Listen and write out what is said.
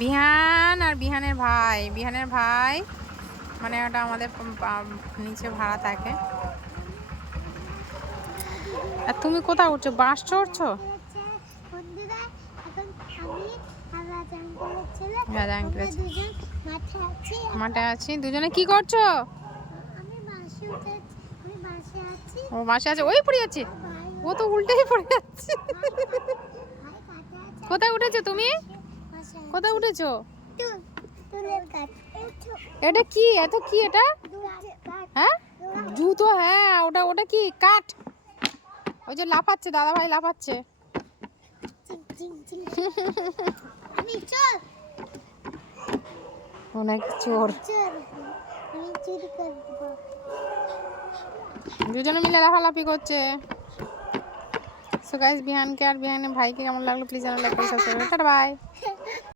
বিহান আর বিহানের ভাই মানে ওটা আমাদের নিচে ভাড়া থাকে। আর তুমি কোথাও উঠছো? বাস চড়ছো? মাঠে আছি। দুজনে কি করছো? ও বাসে আছে, ওই পড়ে যাচ্ছে। ও তো উল্টেই পড়ে যাচ্ছে। কোথায় উঠেছো তুমি? কোথায় উঠেছো? এটা কি? এত কি এটা? হ্যাঁ, জুতো। হ্যাঁ, ওটা ওটা কি কাঠ? ওই যে লাফাচ্ছে, দাদা ভাই লাফাচ্ছে। অনেক চোর। দুজনে মিলে লাফালাফি করছে। সো গাইস, বিহানকে আর বিহানের ভাইকে কেমন লাগলো প্লিজ জানালে। Tata bye.